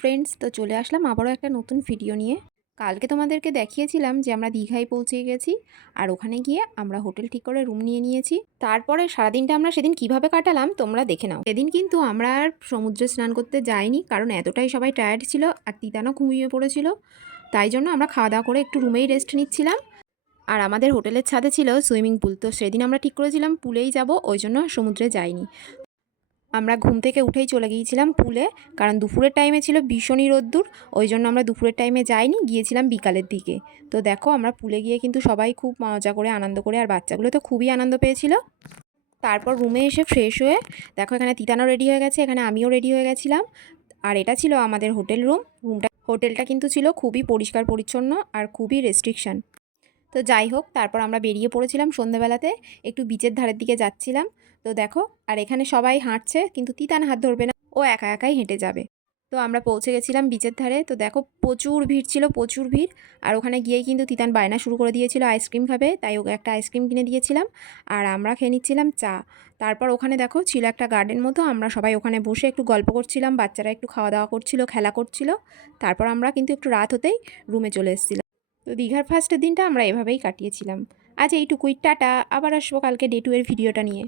Friends, তো চলে আসলাম আবারও একটা নতুন ভিডিও নিয়ে। কালকে তোমাদেরকে দেখিয়েছিলাম যে আমরা দীঘায় পৌঁছে গেছি, আর ওখানে গিয়ে আমরা হোটেল ঠিক করে রুম নিয়ে নিয়েছি। তারপরে সারাদিনটা আমরা সেদিন কিভাবে কাটালাম তোমরা দেখে নাও। সেদিন কিন্তু আমরা আর সমুদ্রে স্নান করতে যাইনি, কারণ এতটাই সবাই টায়ার্ড ছিল আর তিতানও ঘুমিয়ে পড়েছিল। তাই জন্য আমরা খাওয়া দাওয়া করে একটু রুমেই রেস্ট নিচ্ছিলাম। আর আমাদের হোটেলের ছাদে ছিল সুইমিং পুল, তো সেদিন আমরা ঠিক করেছিলাম পুলেই যাব, ওই জন্য সমুদ্রে যাইনি। আমরা ঘুম থেকে উঠেই চলে গিয়েছিলাম পুলে, কারণ দুপুরের টাইমে ছিল ভীষণই রোদ্দুর, ওই জন্য আমরা দুপুরের টাইমে যাইনি, গিয়েছিলাম বিকালের দিকে। তো দেখো আমরা পুলে গিয়ে কিন্তু সবাই খুব মজা করে আনন্দ করে, আর বাচ্চাগুলো তো খুবই আনন্দ পেয়েছিল। তারপর রুমে এসে ফ্রেশ হয়ে দেখো এখানে তিতানো রেডি হয়ে গেছে, এখানে আমিও রেডি হয়ে গেছিলাম। আর এটা ছিল আমাদের হোটেল হোটেলটা কিন্তু ছিল খুবই পরিষ্কার পরিচ্ছন্ন আর খুবই রেস্ট্রিকশন। তো যাই হোক, তারপর আমরা বেরিয়ে পড়েছিলাম সন্ধ্যেবেলাতে, একটু বিচের ধারের দিকে যাচ্ছিলাম। তো দেখো, আর এখানে সবাই হাঁটছে, কিন্তু তিতান হাত ধরবে না, ও একা একাই হেঁটে যাবে। তো আমরা পৌঁছে গেছিলাম বিচের ধারে। তো দেখো প্রচুর ভিড় ছিল, প্রচুর ভিড়। আর ওখানে গিয়েই কিন্তু তিতান বায়না শুরু করে দিয়েছিল আইসক্রিম খাবে, তাই ওকে একটা আইসক্রিম কিনে দিয়েছিলাম। আর আমরা খেয়ে নিচ্ছিলাম চা। তারপর ওখানে দেখো ছিল একটা গার্ডেন মতো, আমরা সবাই ওখানে বসে একটু গল্প করছিলাম, বাচ্চারা একটু খাওয়া দাওয়া করছিল, খেলা করছিল। তারপর আমরা কিন্তু একটু রাত হতেই রুমে চলে এসেছিলাম। তো দীঘার ফার্স্টের দিনটা আমরা এভাবেই কাটিয়েছিলাম। আজ এইটুকুই, টাটা। আবার আসবো কালকে ডে 2 এর ভিডিওটা নিয়ে।